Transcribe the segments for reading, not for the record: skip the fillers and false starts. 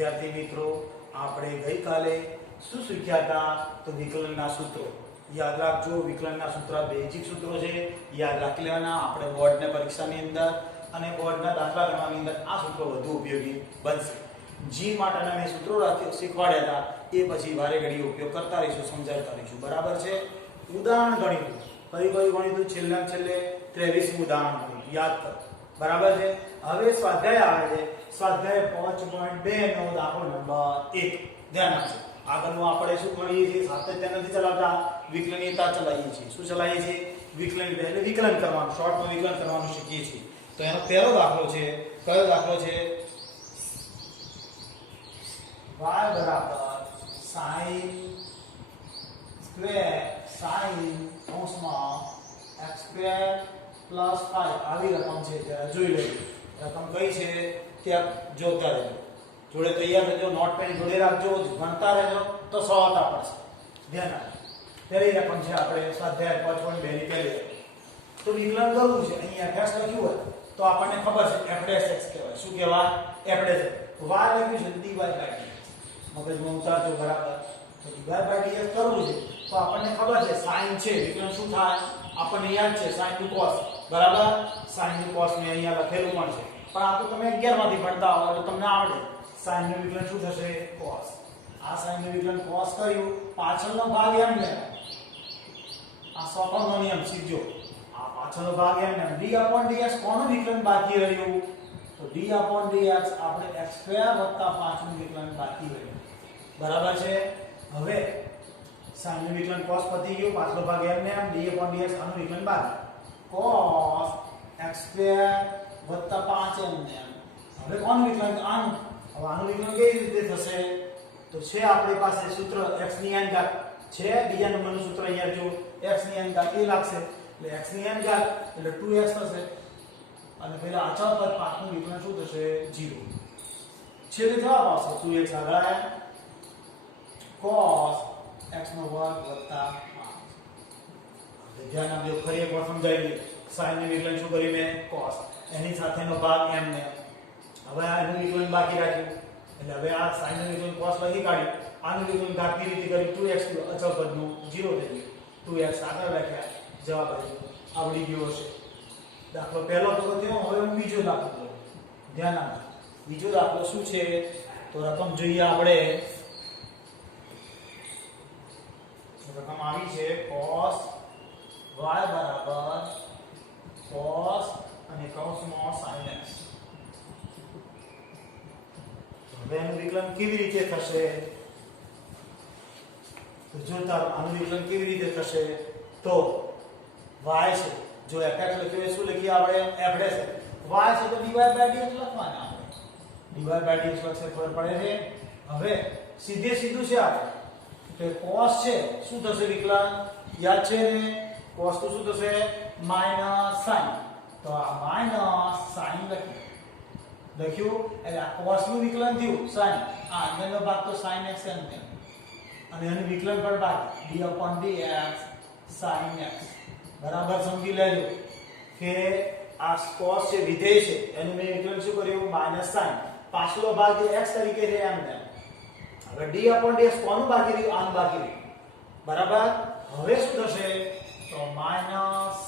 વિદ્યાર્થી મિત્રો, આપણે ગઈકાલે શું શીખ્યા હતા? તો વિકલનના સૂત્રો યાદ રાખજો. વિકલનના સૂત્ર બેઝિક સૂત્રો છે, યાદ રાખી લેવાના. આપણે બોર્ડની પરીક્ષાની અંદર અને બોર્ડના દાખલા ગણવાની અંદર આ સૂત્રો વધુ ઉપયોગી બનશે. જી માટેના મેં સૂત્રો શીખવાડ્યા હતા, એ પછી વારે ઘડી ઉપયોગ કરતા રહીશું, સમજાવતા રહીશું. બરાબર છે? ઉદાહરણ ગણિત કઈ ગણિત છેલ્લે 23મું ઉદાહરણ ગણિત યાદ કરો. બરાબર છે? હવે સ્વાધ્યાય આવે છે. સ્વાધ્યાય 5.2 નો દાખલો નંબર 1. ધ્યાન આપજો. આગળનું આપણે શું કરીએ છીએ? સાતત્ય નથી ચલાવતા, વિકલનીયતા ચલાવીએ છીએ. શું ચલાવીએ છીએ? વિકલન. એટલે વિકલન કરવાનું, શોર્ટમાં વિકલન કરવાનું શીખીએ છીએ. તો એનો પહેલો દાખલો છે. કયો દાખલો છે? y બરાબર sin square sin x square plus 5 આવી રકમ છે. ત્યારે જોઈ લઈએ રકમ કઈ છે ત્યાં જોતા રહેજો. જોડે તૈયાર રહેજો, નોટ પેન જોડે રાખજો, ગણતા રહેજો તો સરળતા પડશે. ધ્યાન રાખજો. પહેલી રકમ છે આપણે સ્વાધ્યાય 5.2 ની પહેલી. તો વિકલન કરવું છે. અહીંયા f લખ્યું હોય તો આપણને ખબર છે f' x કહેવાય. શું કહેવાય? f' y લખ્યું છે dy by dx. મગજમાં ઉતારજો. બરાબર? તો dy by dx કરવું છે તો આપણને ખબર છે sin છે. વિકલન શું થાય? આપણને યાદ છે sin નું cos. બરાબર? sin નું cos મેં અહીંયા લખેલું પણ છે, પણ આ તો તમે 11 માંથી ભણતા હો તો તમને આવડે. sin નું વિકલન શું થશે? cos. આ sin નું વિકલન cos કર્યું, પાછળનો ભાગ એમ ને આ સોપાનો નિયમ સીધો. આ પાછળનો ભાગ એમ ને d/dx કોનું વિકલન બાકી રહ્યું? તો d/dx આપણે x² + 5 નું વિકલન બાકી રહ્યું. બરાબર છે? હવે sin નું વિકલન cos પતી ગયું, પાછળનો ભાગ એમ ને d/dx આનું વિકલન બાકી. cos x² + 5 એમ ને. હવે કોનું વિકલન? આનું. હવે આનું વિકલન કઈ રીતે થશે? તો છે આપણી પાસે સૂત્ર x ની n ઘાત છે. બીજા નંબરનું સૂત્ર અહીંયા જો x ની n ઘાત એ લાગશે, એટલે x ની n ઘાત એટલે 2x થશે. અને પેલા અચળ પદ 5 નું વિકલન શું થશે? 0. છેલ્લે જવાબ આવશે 2x આગળ cos x² + 5. ધ્યાન આપજો. ફરી એકવાર સમજાવી દઈએ. sin નું વિકલન શું કર્યું મેં? cos. એની સાથેનો ભાગ m ને. હવે આનું વિકલન બાકી રાખ્યું, એટલે હવે આ sin નું વિકલન cos લખી કાઢ્યું. આનું વિકલન ઘાતની રીતે કર્યું, 2x અચળ પદનું 0 થઈ ગયું. 2x આગળ લખ્યા. જવાબ આવડી ગયો હશે. દાખલો પહેલો પૂરો થયો. હવે હું બીજો દાખલો કરું. ધ્યાન આપજો. બીજો દાખલો શું છે? તો રકમ જોઈએ આપણે. રકમ આવી છે cos y બરાબર cos અને કૌંસમાં sin x. હવે એનું વિકલન કેવી રીતે થશે? તો જોતા આનું વિકલન કેવી રીતે થશે? તો y છે, જો fx લખ્યું શું લખીએ આપણે? f' છે. y છે તો dy by dx લખવાના આપણે. dy by dx લખશે, ખબર પડે છે? હવે સીધું છે આપણે તો cos છે શું થશે વિકલન? યાદ છે ને? cos તો શું થશે? -sin. તો આ -sin લખ્યું એટલે આ cos નું વિકલન થયું sin. આ અંદરનો ભાગ તો sin x એમ ને, અને એનું વિકલન પણ બાકી d/dx sin x. બરાબર સમજી લેજો કે આ cos છે વિધેય છે, એનું મેં વિકલન શું કર્યું? -sin. પાછલો ભાગ જે x તરીકે છે એમ ને. હવે d/dx કોનું બાકી રહ્યું? આનું બાકી રહ્યું. બરાબર? હવે શું થશે? તો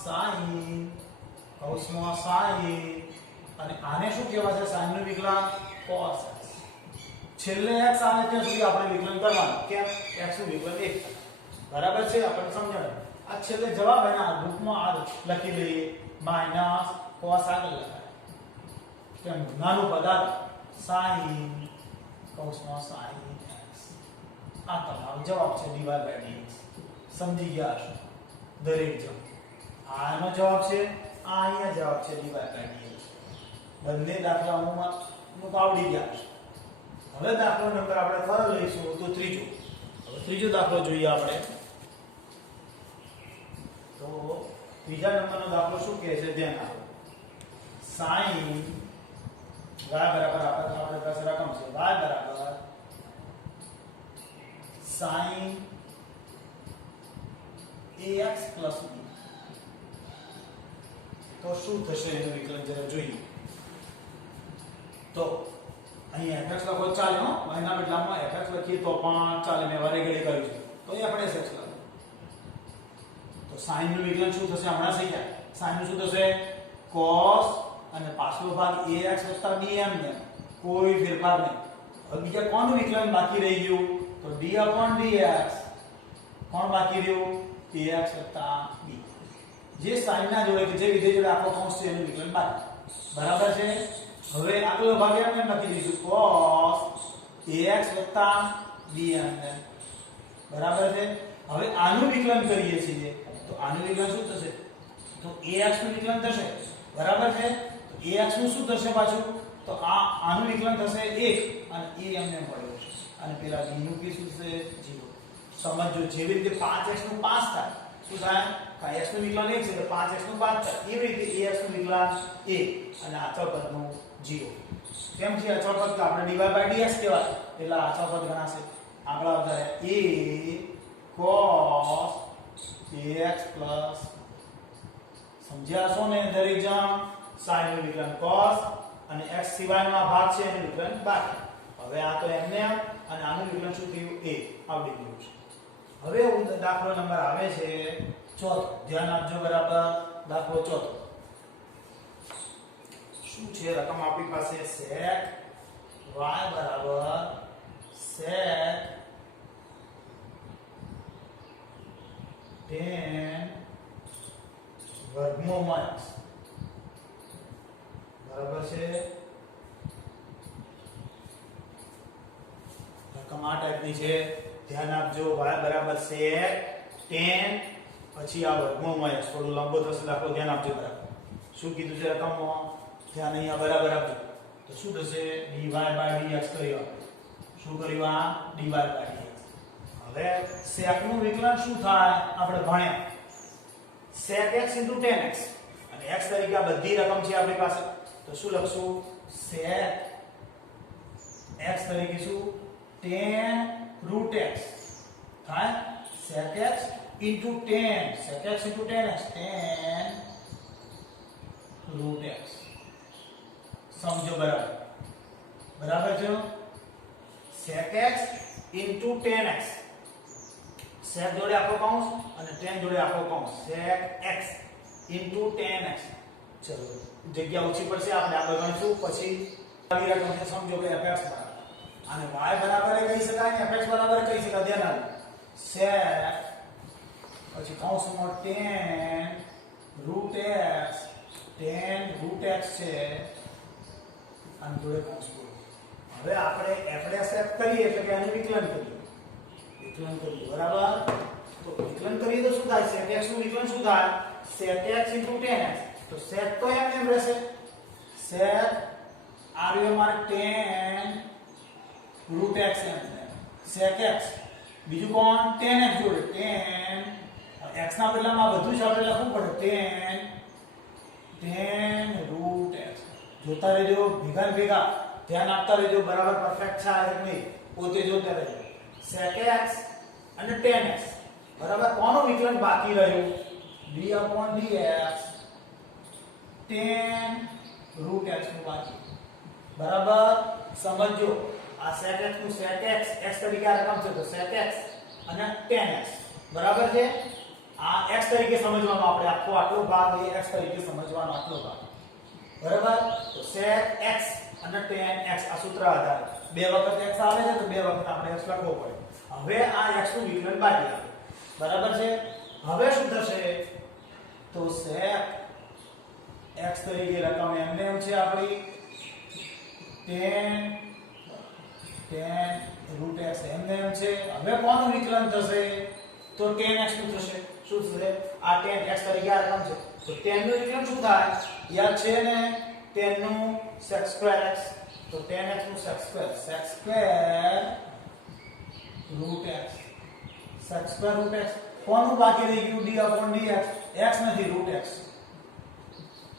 -sin કૌંસમાં sin અને આને શું કહેવાય છે? sin નું વિકલન cos x. છેલ્લે x આવે ત્યાં સુધી આપણે વિકલન કરવાનું. કેમ? x નું વિકલન 1. બરાબર છે? આપણે સમજાયું. આ છેલ્લે જવાબ એના રૂપમાં આ લખી દઈએ. -cos આગળ લખાય. કેમ? નાનું પદ sin કૌંસમાં sin x. આ તમારો જવાબ છે dy by dx. સમજી ગયા છો દરેક જણ? આ એનો જવાબ છે, આ અહીંયા જવાબ છે dy by dx. બંને દાખલાઓમાં આવડી ગયા છે. હવે દાખલો નંબર આપણે ફરી લઈશું તો ત્રીજો. હવે ત્રીજો દાખલો જોઈએ આપણે. તો ત્રીજા નંબરનો દાખલો શું કહે છે? ધ્યાન આપો. sin y બરાબર આપણે પાસે રકમ છે y બરાબર sin ax plus b. તો શું થશે એનું વિકલન જરા જોઈએ. તો અહીં fx લખો તો ચાલે હો, એના બદલામાં fx લખીએ તો પણ ચાલે, મેં વારે ઘડી કર્યું છે તો એ આપણે sx લખો. તો sin નું વિકલન શું થશે હમણાં શીખ્યા. sin નું શું થશે cos અને પાછલો ભાગ ax bm ને કોઈ ફેરફાર નહીં. હવે બીજા કોનું વિકલન બાકી રહી ગયું તો d/dx. કોણ બાકી રહ્યું ax b. જે sin ના જોડે કે જે વિધેય જોડે આખો કૌંસ છે એનું વિકલન બાકી. બરાબર છે. હવે આગલો ભાગ આપણે લખી દઈશું cos ax bm ને. બરાબર છે. હવે આનું વિકલન કરીએ છીએ તો આનું વિકલન શું થશે તો ax નું વિકલન થશે. બરાબર છે. તો ax નું શું થશે પાછું તો આનું વિકલન થશે 1 અને a એમને પડ્યો છે અને પેલા b નું p શું થશે 0. સમજો જેવી રીતે 5x નું 5 થાય શું થાય કે x નું વિકલન 1 છે તો 5x નું 5 થાય. એવી રીતે ax નું વિકલન 1 અને અચળ પદનું 0. કેમ છે અચળ પદ તો આપણે dy/dx કહેવાય એટલે અચળ પદ ગણાશે. આગળ આવતા રહે a cos ax plus સમજ્યા છો ને દરેક જણ. sin નું વિકલન cos અને x સિવાયનો આ ભાગ છે એનું વિકલન બાકી. હવે આ તો એમને અને આનું વિકલન શું થયું a આવડી ગયું છે. હવે દાખલો નંબર આવે છે ચોથો. ધ્યાન આપજો બરાબર. દાખલો ચોથો શું છે રકમ આપણી પાસે sec y બરાબર sec tan વર્ગમૂળ માઈનસ. બરાબર છે. રકમ આ ટાઈપની છે. ધ્યાન આપજો y બરાબર sec tan પછી આ વર્ગમૂળ માઈનસ. થોડું લાંબો થશે દાખલો. ધ્યાન આપજો બરાબર. શું કીધું છે રકમમાં ધ્યાન અહીંયા બરાબર આપજો. તો શું થશે dy/dx કર્યું. શું કર્યું આ dy/dx. હવે sec નું વિકલન શું થાય આપણે ભણ્યા sec x * tan x અને x તરીકે આ બધી રકમ છે આપણી પાસે તો શું લખશું sec x તરીકે શું tan √x થાય sec x * tan sec x * tan x tan √x. સમજો બરાબર. બરાબર છે. sec x * tan x. sec જોડે આખો કૌંસ અને tan જોડે આખો કૌંસ. sec x * tan x. ચલો જગ્યા ઓછી પડશે આપણે આગળ ગણીશું પછી આવી રકમને સમજો કે fx બરાબર અને y બરાબર એ કહી શકાય ને fx બરાબર કહી શકાય. ધ્યાન આપો sec પછી કૌંસમાં tan √x tan √x છે અને જોડે કૌંસ પૂરો. હવે આપણે f' કરીએ એટલે કે આનું વિકલન કરીએ. વિકલન કરીએ બરાબર. તો વિકલન કરીએ તો શું થાય sec x નું વિકલન શું થાય sec x * tan x. તો sec તો એમ રહેશે. sec આવ્યો મારે tan √x એમ sec x બીજું કોણ tan x જોડે tan x ના બદલામાં બધું જ આપણે લખવું પડે tan √x. જોતા રહેજો ભેગા ને ભેગા ધ્યાન આપતા રહેજો બરાબર પરફેક્ટ છે આ નહીં પોતે જોતા રહેજો. sec x અને tan x બરાબર. કોનું વિકલન બાકી રહ્યું d/dx tan √x નું બાકી. બરાબર. સમજો આ sec x નું sec x તરીકે આ રકમ છે તો sec x અને tan x. બરાબર છે. આ x તરીકે સમજવાનો આપણે આખો આટલો ભાગ એ x તરીકે સમજવાનો આટલો ભાગ. બરાબર. તો sec x અને tan x આ સૂત્ર આધારે બે વખત x આવે છે તો બે વખત આપણે x લખવો પડે. હવે આ x નું વિકલન બાકી આવે. બરાબર છે. હવે શું થશે તો sec x તરીકે રકમ એમને એમ છે આપણી tan √x એમને એમ છે. હવે કોનું વિકલન થશે તો tan x નું થશે. શું થશે આ tan x તરીકે આ રકમ છે તો tan નું વિકલન શું થાય યાદ છે ને tan નું sec² x તો tan x નું sec² √x sec² √x. કોનું બાકી રહી ગયું d/dx. x નથી √x.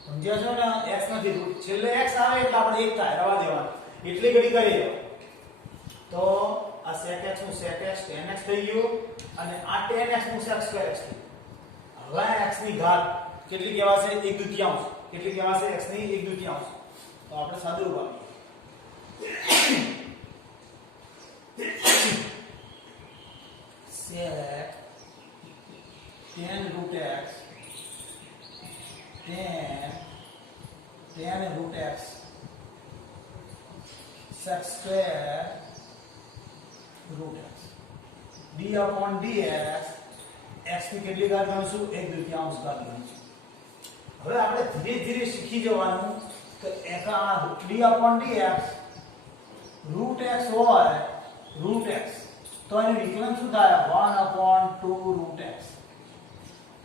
સમજ્યા છો ને x નથી √ છેલ્લે x આવે એટલે આપણે એક થાય રવા દેવાનું એટલી ઘડી કરી દો. તો આ sec x નું sec x tan x થઈ ગયું અને આ tan x નું sec² x થઈ ગયું. હવે x ની ઘાત કેટલી કહેવાશે 1/2. કેટલી કહેવાશે x ની 1/2. તો આપણે સાદું રૂપ આપીએ sec tan root x tan root x sec square root x d upon dx x ની કેટલી ઘાત ગણશું 1/2 ઘાત ગણશું હવે આપણે ધીરે ધીરે શીખી જવાનું કે એક આ d upon dx root x હોય root x તો એનું વિકલન શું થાય 1/2 root x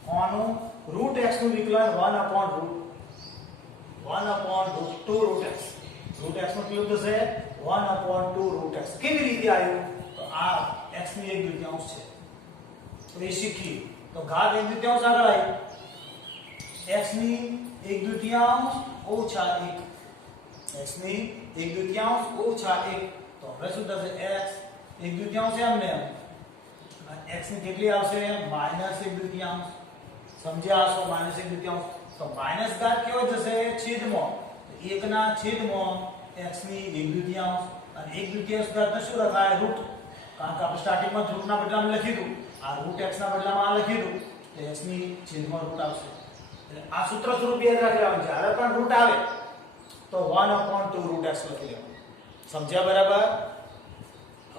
કોનું root x નું વિકલન 1/2 root x root x નું કેટલું થશે 1/2 root x કેવી રીતે આવ્યું તો આ x ની 1/2 છે તો એ શીખી તો ઘાત 1/2 આગળ આવી x ની 1/2 ઓછા 1 x ની 1/2 ઓછા 1 તો હવે શું થશે x 1/2 છે એમને x ની કેટલી આવશે -1/2 સમજ્યા છો -1/2 તો માઈનસ ઘાત કેવો જશે છેદમાં 1 ના છેદમાં x ની 1/2 અને 1/2 ઘાત તો શું લખાય રૂટ કારણ કે આપણે સ્ટાર્ટિંગ માં રૂટ ના બદલામાં લખી દઉં આ રૂટ x ના બદલામાં આ લખી દઉં તો x ની છેદમાં રૂટ આવશે એટલે આ સૂત્ર સ્વરૂપ યાદ રાખી લેવાનું જ્યારે પણ રૂટ આવે તો 1/2 રૂટ x લખી લેવાનું સમજ્યા બરાબર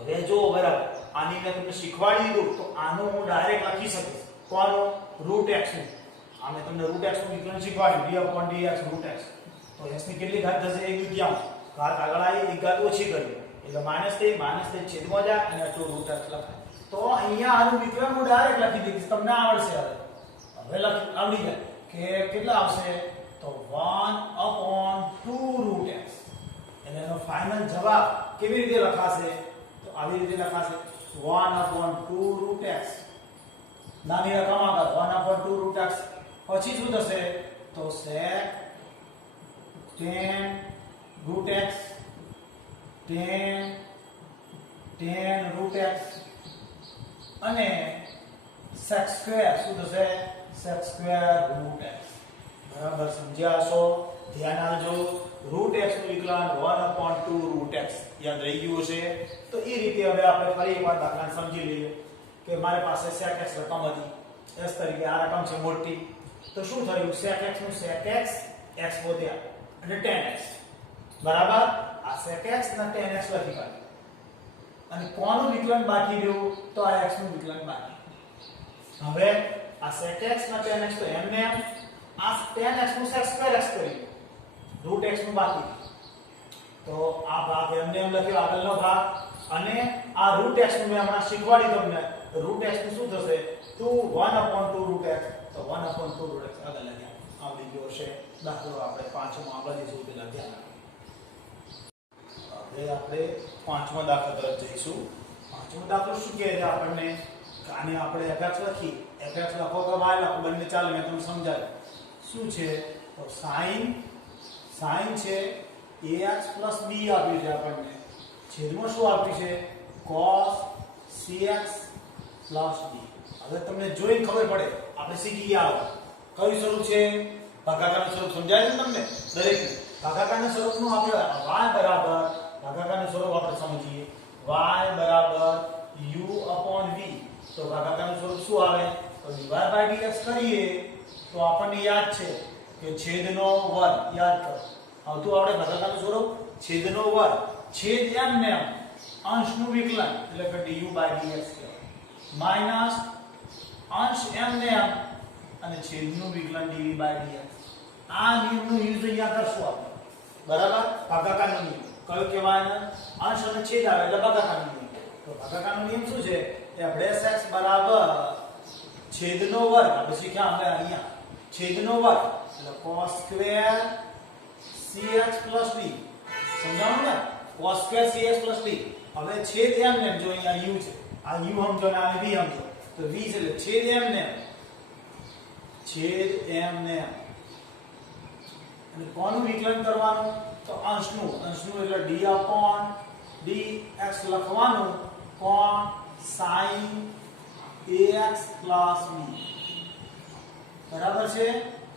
હવે જો બરાબર આની મેં તમને શીખવાડી દીધું તો આનો હું ડાયરેક્ટ લખી શકીશ કોનો રૂટ x નું આ મેં તમને રૂટ x નું વિકલન શીખવાડ્યું d/dx રૂટ x તો x ની કેટલી ઘાત થશે 1/2 ઘાત આગળ આવી એક ઘાત ઓછી કરી એટલે -3 છેદમાં જાય અને તો રૂટ x લખાય તો અહીંયા આનું વિકલન હું ડાયરેક્ટ લખી દઈશ તમને આવડશે હવે આવડી જાય કે કેટલા આવશે તો 1/2 રૂટ x એટલે એનો ફાઇનલ જવાબ કેવી રીતે લખાશે તો આવી રીતે લખાશે 1/2 રૂટ x નાની રકમ આગળ 1/2 રૂટ x પછી શું થશે તો sec tan root x tan root x અને sec square શું થશે sec square root x બરાબર સમજ્યા છો ધ્યાન આપજો root x નું વિકલન 1/2 root x યાદ રહી ગયું છે તો એ રીતે હવે આપણે ફરી એકવાર દાખલાને સમજી લઈએ કે મારી પાસે sec x રકમ હતી s તરીકે આ રકમ છે મોટી તો શું થયું sec x નું sec x x વધ્યા અને tan x બરાબર આ sec x ના tan x લખી કાઢ્યું અને કોનું વિકલન બાકી રહ્યું તો આ x નું વિકલન બાકી હવે આ sec x ના tan x તો એમને આ tan x નું sec square x કર્યું root x નું બાકી તો આ ભાગ એમને એમ લખ્યો આગળનો ભાગ અને આ root x નું મેં હમણાં શીખવાડી તમને root x નું શું થશે 1/2 root x તો 1/2 root x આગળ લખ્યા આવડી ગયો છે દાખલો આપણે પાંચમો આગળ જઈશું પેલા ધ્યાન હવે આપણે પાંચમા દાખલા તરફ જઈશું પાંચમો દાખલો શું કહે છે આપણને આને આપણે fx લખી fx લખો કે y લખો બંને ચાલે મેં તમને સમજાવ્યું શું છે તો sin છે ax b આપ્યું છે આપણને છેદમાં શું આપ્યું છે cos cx d હવે તમને જોઈને ખબર પડે આપણે શીખી ગયા કયું સ્વરૂપ છે ભાગાકારનું સ્વરૂપ સમજાય છે તમને દરેક ભાગાકારના સ્વરૂપનું આપણે y બરાબર ભાગાકારનું સ્વરૂપ આપણે સમજીએ y બરાબર u/v તો ભાગાકારનું સ્વરૂપ શું આવે તો dy/dx કરીએ તો આપણને યાદ છે કે છેદનો વર્ગ યાદ કરો આવતું આપણે ભાગાકારનું સ્વરૂપ છેદનો વર્ગ છેદ એમને અંશનું વિકલન એટલે કે du/dx માઈનસ અંશ એમને અને છેદનું વિકલન dv/dx આ નિયમનો યુઝ અહીંયા કરશું આપણે બરાબર ભાગાકારનો નિયમ કયો કહેવાય અંશ અને છેદ આવે એટલે ભાગાકારનો નિયમ તો ભાગાકારનો નિયમ શું છે કે f(x) બરાબર છેદનો વર્ગ આપણે શીખ્યા આપણે અહીંયા છેદનો વર્ગ એટલે cos square cx d સમજાણું ને cos square cx d હવે છેદ એમને જો અહીંયા u છે આ u સમજો ને આ v સમજો તો v છે એટલે છેદ એમને અને કોનું વિકલન કરવાનું તો અંશનું એટલે d/dx લખવાનું કોણ sin ax b બરાબર છે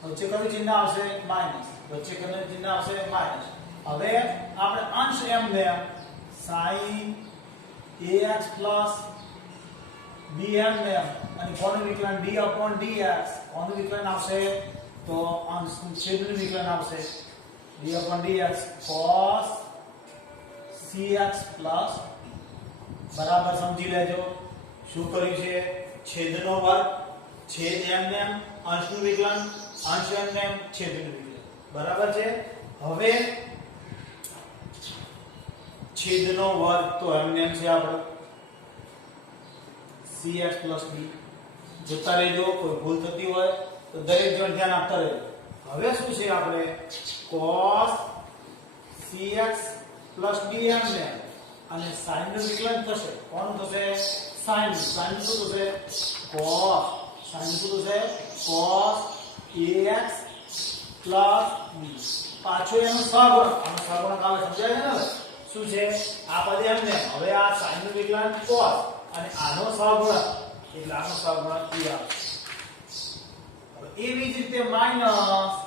વચ્ચે કયું ચિહ્ન આવશે માઈનસ વચ્ચે કયું ચિહ્ન આવશે માઈનસ હવે આપણે અંશ એમને sin ax dm ને અને કોનું વિકલન d/dx કોનું વિકલન આવશે તો છેદનું વિકલન આવશે d/dx cos cx plus બરાબર સમજી લેજો શું કર્યું છે છેદનો વર્ગ છેદ m અંશનું વિકલન અંશ m છેદનું વિકલન બરાબર છે હવે છેદનો વર્ગ તો m છે આપણો cx d જોતા રહેજો કોઈ ભૂલ થતી હોય તો દરેક જણ ધ્યાન આપતા રહેજો હવે શું છે આપણે cos cx dm ને અને sin નું વિકલન થશે કોનું થશે sin sin શું થશે cos sin શું થશે cos ax b પાછો એનો સહગુણક આનો સહગુણક આવે સમજાય છે ને શું છે આ પદ એમને હવે આ sin નું વિકલન cos અને આનો સહગુણક એટલે આનો સહગુણક e આવશે હવે એવી જ રીતે માઈનસ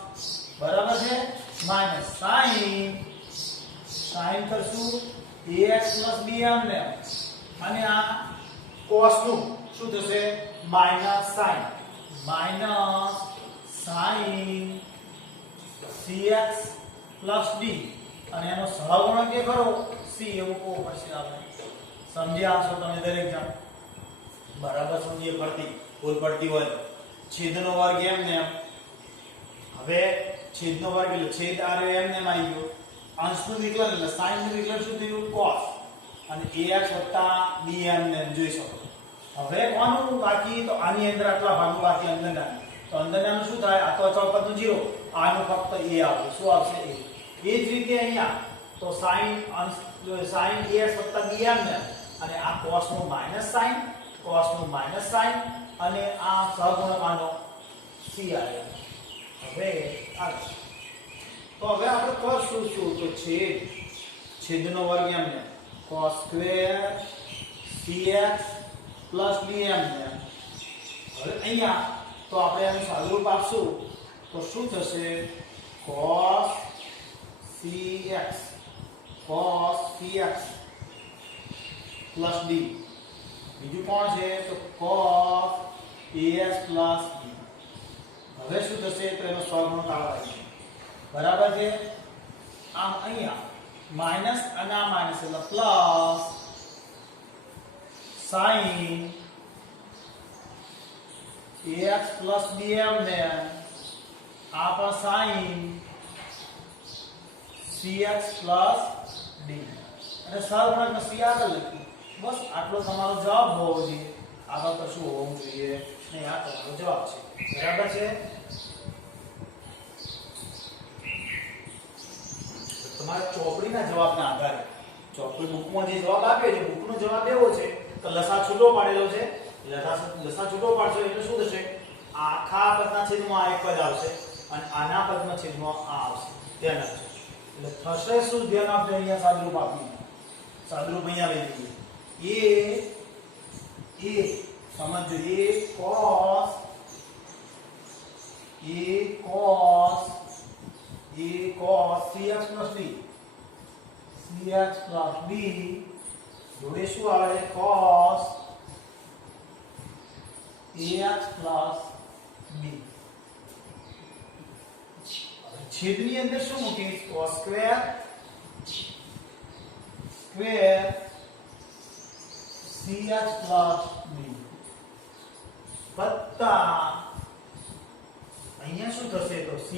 બરાબર છે માઈનસ sin કરશું ax bm ને અને આ cos નું શું થશે માઈનસ sin cx d અને એનો સહગુણક એ કરો c એવું કો પડશે આપણે સમજ્યા છો તમે દરેક જણ બરાબર સમજીએ પડતી ભૂલ પડતી હોય છેદનો વર્ગ એમ ને હવે છેદનો વર્ગ એટલે છેદ આ રહ્યો એમ ને આવી ગયો અંશનું વિકલન એટલે sin નું વિકલન શું થયું cos અને ax bm ને જોઈ શકો હવે કોનું બાકી તો આની અંદર આટલા ભાગો બાકી અંદરના તો અંદરનાનું શું થાય આ તો અચળ પદનું 0 આનું ફક્ત a આવશે શું આવશે a એ જ રીતે અહીંયા તો sin ax bm ને અને આ cos નું sin અને આ સહગુણક આનો c આવે હવે તો હવે આપણે કરશું શું તો છેદનો વર્ગ એમ ને cos square cx dm ને હવે અહીંયા તો આપણે આનું સાદુરૂપ આપશું તો શું થશે cos cx d બીજું કોણ છે તો cos ax b હવે શું થશે તો એનો સહગુણક આવે બરાબર છે આમ અહીંયા માઈનસ અને આ માઈનસ એટલે પ્લસ sin ax bm ને આ પણ sin cx d અને સહગુણકનો c આગળ લખી બસ આટલો તમારો જવાબ હોવો જોઈએ આગળ કશું હોવું જોઈએ નહીં આ તમારો જવાબ છે બરાબર છે તમારા ચોપડીના જવાબના આધારે ચોપડી બુકમાં જે જવાબ આપ્યો છે બુકનો જવાબ એવો છે તો લસા છૂટો પાડેલો છે લસા છૂટો પાડશો એટલે શું થશે આખા પદના છેદમાં આ એક પદ આવશે અને આના પદના છેદમાં આ આવશે ધ્યાન રાખજો એટલે થશે શું ધ્યાન આપજો અહીંયા સાદુરૂપ આપીને સાદુરૂપ અહીંયા લઈ લઈએ એ સમજો cos cx d જોડે શું આવે cos ax b છેદની અંદર શું મૂકીશ cos square cx d વત્તા અહીંયા શું થશે તો c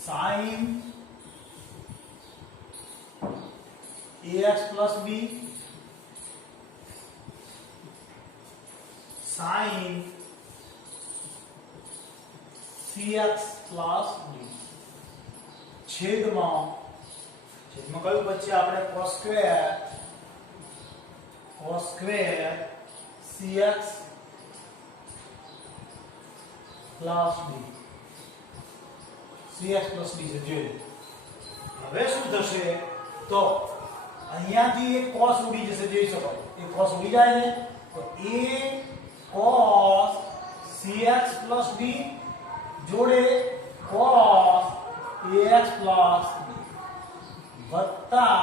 sin ax b sin cx d છેદમાં કયું બચશે આપણે cos square cx d cx d છે જોઈ હવે શું થશે તો અહીંયાથી એક cos ઉડી જશે જોઈ શકો એ cos ઉડી જાય ને તો a cos cx d જોડે cos ax b વત્તા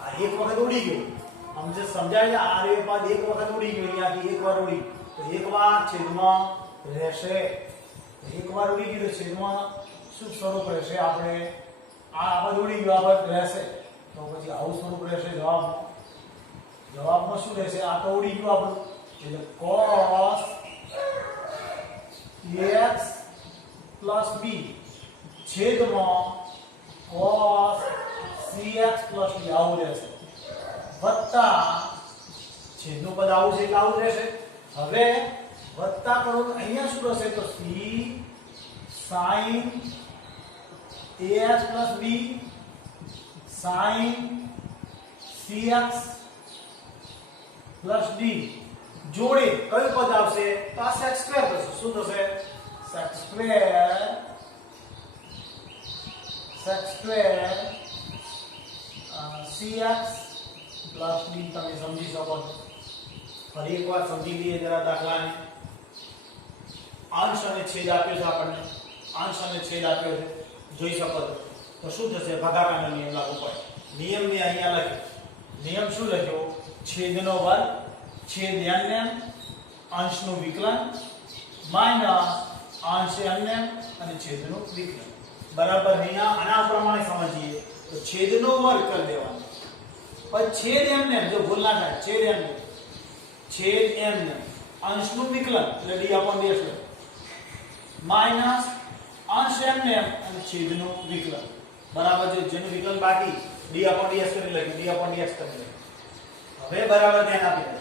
આ એક વખત ઉડી ગયો સમજે સમજાય છે આ રે પદ એક વખત ઉડી ગયો અહીંયાથી એકવાર ઉડી તો એકવાર છેદમાં રહેશે એકવાર ઉડી ગયું તો છેદમાં શું સ્વરૂપ રહેશે આપણે આ પદ ઉડી ગયું આ પદ રહેશે તો પછી આવું સ્વરૂપ રહેશે જવાબમાં શું રહેશે આ તો ઉડી ગયું આપણું એટલે cos ax plus b છેદમાં cos cx plus b આવું રહેશે વત્તા છેદનું પદ આવું છે એટલે આવું રહેશે હવે વત્તા કરું અહીંયા શું રહેશે તો c sin ax plus b sin cx plus d જોડે કયું પદ આવશે તો આ sec સ્ક્વેર થશે શું થશે sec square cx plus d તમે સમજી શકો છો ફરી એકવાર સમજી લઈએ જરા દાખલાને અંશ અને છેદ આપ્યો છે આપણને અંશ અને છેદ આપ્યો છે જોઈ શકો છો તો શું થશે ભાગાકારનો નિયમ લાગુ પડે નિયમને અહીંયા લખ્યો નિયમ શું લખ્યો છેદનો વર્ગ છેદ n અંશનું વિકલન માઈનસ અંશ n અને છેદનું વિકલન બરાબર અહીંયા આના પ્રમાણે સમજીએ તો છેદનો વર્ગ કરી દેવાનો પછી છેદ m જો ભૂલ ના થાય છેદ n અંશનું વિકલન એટલે d/dx માઈનસ અંશ m અને છેદનું વિકલન બરાબર છે જેનું વિકલન બાકી d/dx કરી લખ્યું d/dx કરી લખ્યું હવે બરાબર ધ્યાન આપી દો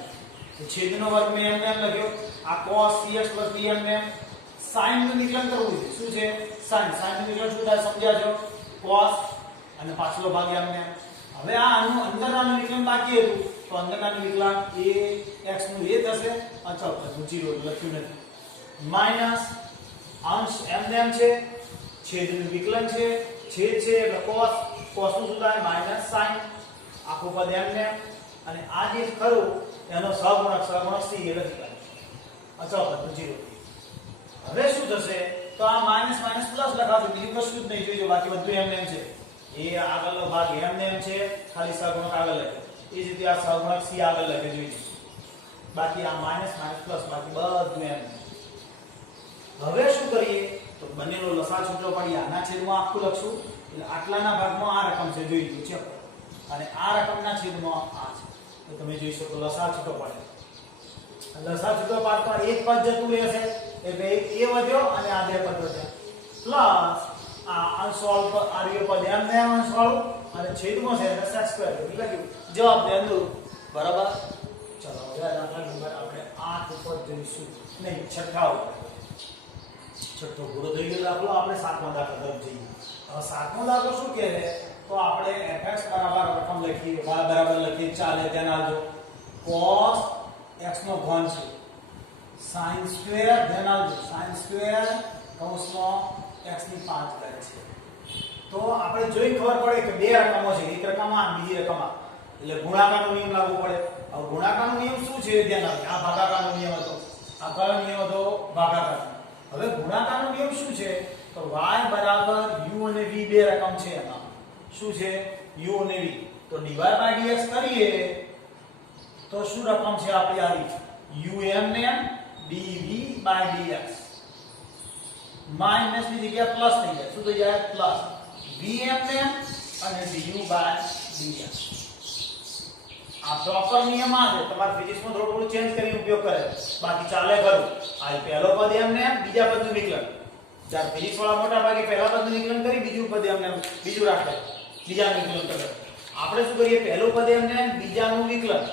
તો છેદનો વર્ગ મેં m લખ્યો આ cos cx d m sin નું વિકલન કરવું છે શું છે sin નું વિકલન શું થાય સમજ્યા છો cos અને પાછલો ભાગ m હવે આ અંદરનું વિકલન બાકી હતું તો અંદરનું વિકલન a x નું a થશે અચળ પદ 0 લખ્યું નથી માઈનસ અંશ m છે છેદનું વિકલન છે છેદ છે એટલે cos નું શું થાય માઈનસ sin આખું પદ m અને આ જે ખરું એનો સહગુણક c એ લખી કાઢો અચળ પદ 0 હવે શું થશે તો આ માઈનસ માઈનસ પ્લસ લખાવજો બીજું કશું જ નહીં જોઈજો બાકી બધું m છે એ આગળનો ભાગ m છે ખાલી સહગુણક આગળ લખે એ જ રીતે આ સહગુણક c આગળ લખે જોઈજો બાકી આ માઈનસ માઈનસ પ્લસ બાકી બધું m હવે શું કરીએ તો બંનેનો લસા છૂટો પડી આના છેદમાં આખું લખશું એટલે આટલાના ભાગમાં આ રકમ છે જોઈ લો છે અને આ રકમના છેદમાં આ છે તો તમે જોઈ શકો લસા છૂટો પડે લસા છૂટો પાડતા એક પદ જતું રહેશે એટલે એ વધ્યો અને આ બે પદ વધ્યા પ્લસ આ અંશવાળું પર આ રહ્યો પદ m ને અંશવાળું અને છેદમાં છે એટલે sec સ્ક્વેર લખ્યું જવાબ દે અંદુ બરાબર ચલો હવે દાખલા નંબર આપણે 8 ઉપર જોઈશું નહીં છઠ્ઠા ઉપર છઠ્ઠો પૂરો થઈ ગયો દાખલો આપણે 7મો દાખલા તરફ જઈએ હવે 7મો દાખલો શું કહે છે તો આપણે fx બરાબર રકમ લખીએ y બરાબર લખીએ ચાલે ધ્યાન આપજો cos x નો ઘન છે sin સ્ક્વેર ધ્યાન આપજો sin સ્ક્વેર કૌંસમાં x ની 5 કરે છે તો આપણે જોઈ ખબર પડે કે બે રકમો છે એક રકમ આ બીજી રકમ આ એટલે ગુણાકારનો નિયમ લાગુ પડે હવે ગુણાકારનો નિયમ શું છે ધ્યાન આપજો આ ભાગાકારનો નિયમ હતો આ કયો નિયમ હતો ભાગાકાર હવે ગુણાકારનો નિયમ શું છે તો y બરાબર u અને v બે રકમ છે એમાં શું છે u અને v તો dy/dx કરીએ તો શું રકમ છે આપણી આવી um dv/dx માઈનસ ની જગ્યાએ પ્લસ થઈ જાય શું થઈ જાય પ્લસ vm અને du/dx આ પ્રોપર નિયમ આ છે તમારા ફિઝિક્સમાં થોડું થોડું ચેન્જ કરીને ઉપયોગ કરે બાકી ચાલે ખરું આ પહેલો પદ એમને બીજા પદનું વિકલન જ્યારે ફિઝિક્સ વાળા મોટા ભાગે પહેલા પદનું વિકલન કરી બીજું પદ એમને બીજું રાખે બીજાનું વિકલન કરે આપણે શું કરીએ પહેલું પદ એમને બીજાનું વિકલન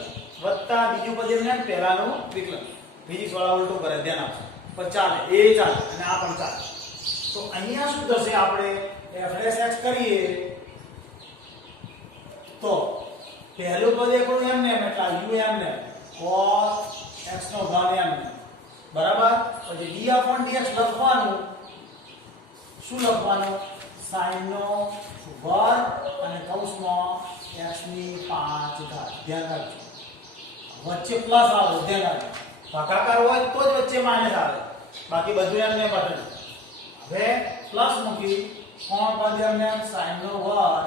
વત્તા બીજું પદ એમને પહેલાનું વિકલન ફિઝિક્સ વાળા ઉલટું કરે ધ્યાન આપજો પણ ચાલે એ ચાલે અને આ પણ ચાલે તો અહીંયા શું થશે આપણે fx કરીએ તો પહેલું પદ એકલું એમને એટલે u એમને cos x નો ઘન એમને બરાબર પછી d/dx લખવાનું શું લખવાનું sin નો વર્ગ અને કૌંસમાં x ની 5 ઘાત ધ્યાન રાખજો વચ્ચે પ્લસ આવે ધ્યાન રાખજો ભાગાકાર હોય તો જ વચ્ચે માઈનસ આવે બાકી બધું એમને બદલે હવે પ્લસ મૂકી કોણ પદ એમને sin નો વર્ગ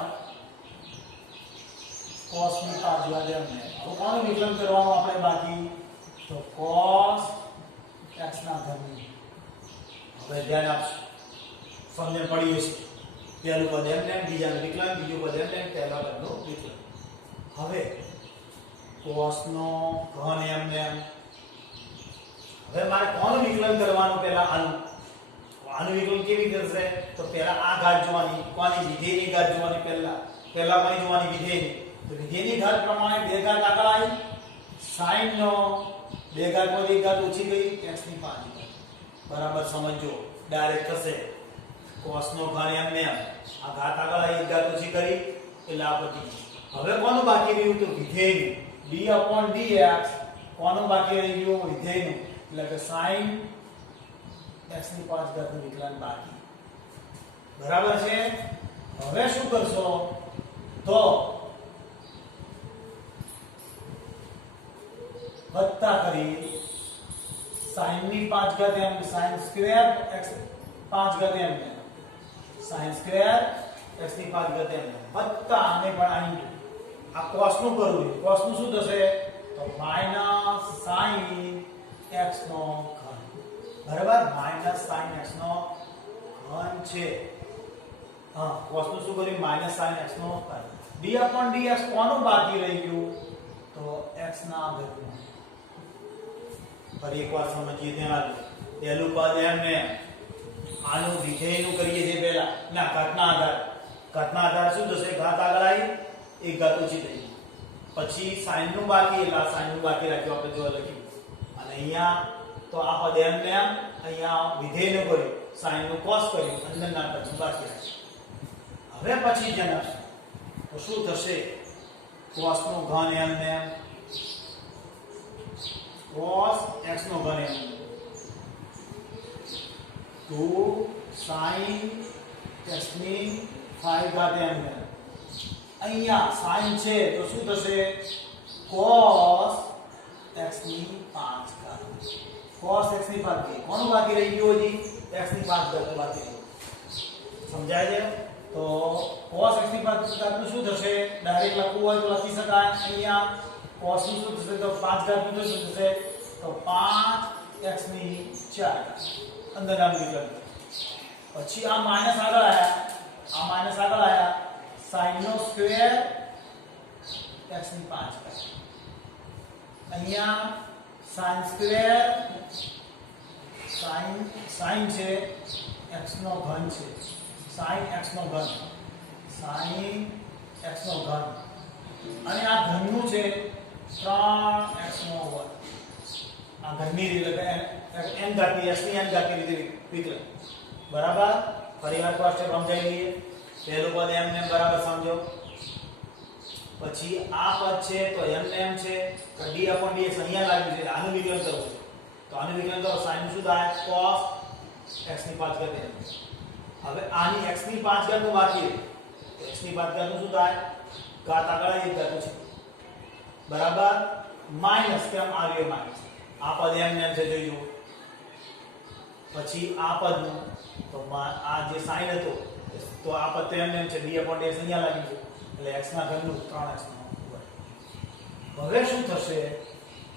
cos ની 5 ઘાત m ને હવે કોનું વિકલન કરવાનું આપણે બાકી તો cos x ના ઘનની હવે ધ્યાન આપજો સમજણ પડી હશે પહેલું પદ m ને બીજાનું વિકલન બીજું પદ m ને પહેલા પદનું વિકલન હવે cos નો ઘન m ને હવે મારે કોનું વિકલન કરવાનું પહેલા આનું વિકલન કેવી રીતે થશે તો પહેલા આ ઘાત જોવાની કોની વિધેયની ઘાત જોવાની પહેલા કોની જોવાની વિધેયની તો વિધેયની ઘાત પ્રમાણે બે ઘાત આગળ આવી sin નો બે ઘાત માંથી એક ઘાત ઓછી ગઈ x ની 5 બરાબર સમજો ડાયરેક્ટ થશે cos નો ઘન m ને આ ઘાત આગળ આવી એક ઘાત ઓછી કરી એટલે આ પતી હવે કોનું બાકી રહ્યું તો વિધેયનું d/dx કોનું બાકી રહી ગયું વિધેયનું એટલે કે sin x ની 5 ઘાતનું વિકલન બાકી બરાબર છે હવે શું કરશો તો વત્તા કરી sin ની 5 ઘાત m sin સ્ક્વેર x 5 ઘાત m sin સ્ક્વેર x ની 5 ઘાત m વત્તા આને પણ અહીં આ cos નું કરવું છે cos નું શું થશે તો માઈનસ sin x નો ઘન બરાબર માઈનસ sin x નો ઘન છે હા cos નું શું કર્યું માઈનસ sin x નો ઘન d/dx કોનું બાકી રહી ગયું તો x ના ઘનનું ફરી એકવાર સમજીએ ધ્યાન આપજો પહેલું પદ m ને આનું વિધેયનું કરીએ છે પહેલા ના ઘાતના આધાર શું થશે ઘાત આગળ આવી એક ઘાત ઓછી થઈ પછી sin નું બાકી એટલે sin નું બાકી રાખ્યું આપણે જો લખ્યું અને અહીંયા તો આ પદ m ને અહીંયા વિધેયનું કર્યું sin નું cos કર્યું અંદરના પદનું બાકી રાખ્યું હવે પછી જનક તો શું થશે cos નું ઘન m ને cos x નો ઘન m 2 sin x ની 5 ઘાત m ને અહીંયા sin છે તો શું થશે cos x ની 5 ઘાત cos x ની 5 ઘાત કોનું બાકી રહી ગયું હજી x ની 5 ઘાત બાકી રહ્યું સમજાય છે તો cos x ની 5 ઘાત નું શું થશે ડાયરેક્ટ લખવું હોય તો લખી શકાય અહીંયા cos નું શું થશે તો 5 ઘાત નું શું થશે તો 5x ની 4 અંદર નામ વિકલ્પ પછી આ માઈનસ આગળ આયા sin નો સ્ક્વેર x ની 5 ઘાત અહીંયા sin સ્ક્વેર sin છે x નો ઘન છે sin x નો ઘન અને આ ઘનનું છે 3x નો વર્ગ આ ઘનની રીતે n ઘાતની x ની n ઘાતની રીતે વિકલન બરાબર ફરીવાર સ્ટેપ સમજાવી લઈએ પહેલું પદ m ને બરાબર સમજો પછી આ પદ છે તો m ને m છે તો d/dx અહીંયા લાગ્યું છે આનું વિકલન કરવું છે તો આનું વિકલન કરો sin શું થાય cos x ની 5 ઘાત m હવે આની x ની 5 ઘાત નું બાકી તો x ની 5 ઘાત નું શું થાય ઘાત આગળ એક ઘાત છે બરાબર માઈનસ કેમ આ રહ્યો માઈનસ આ પદ m ને m છે જોઈ લો પછી આ પદનું તો આ જે sin હતો તો આ પદ તો m ને m છે d/dx અહીંયા લાગ્યું છે એટલે x ના ઘનનું 3x નો વર્ગ હવે શું થશે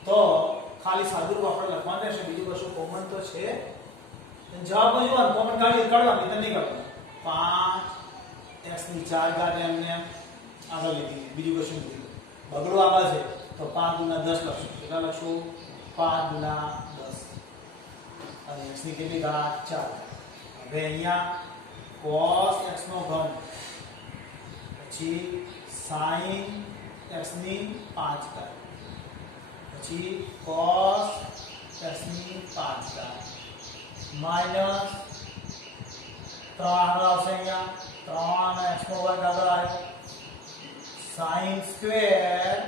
તો ખાલી સાદુરૂપ આપણે લખવાનું રહેશે બીજું કશું કોમન તો છે જવાબ જોવાનું કોમન કાઢવાનું એટલે નહીં કાઢવાનું 5x ની 4 ઘાત m ને આગળ લીધી બીજું કશું નથી બગડો આગળ છે તો 5 * 10 લખશું કેટલા લખશું 5 * 10 અને x ની કેટલી ઘાત 4 હવે અહીંયા cos x નો ઘન પછી sin x ની 5 ઘાત પછી cos x ની 5 ઘાત માઈનસ 3 આગળ આવશે અહીંયા 3 અને x નો વર્ગ આગળ આવ્યો sin સ્ક્વેર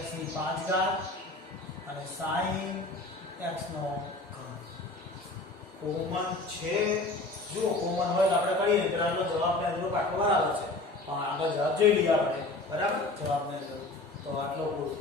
x ની 5 ઘાત અને sin x નો ઘન કોમન છે જો કોમન હોય તો આપણે કરીએ તો આનો જવાબ ને અનુરૂપ આટલો બરાબર છે પણ આગળ જવાબ જોઈ લઈએ આપણે બરાબર જવાબ ને તો આટલો પૂરો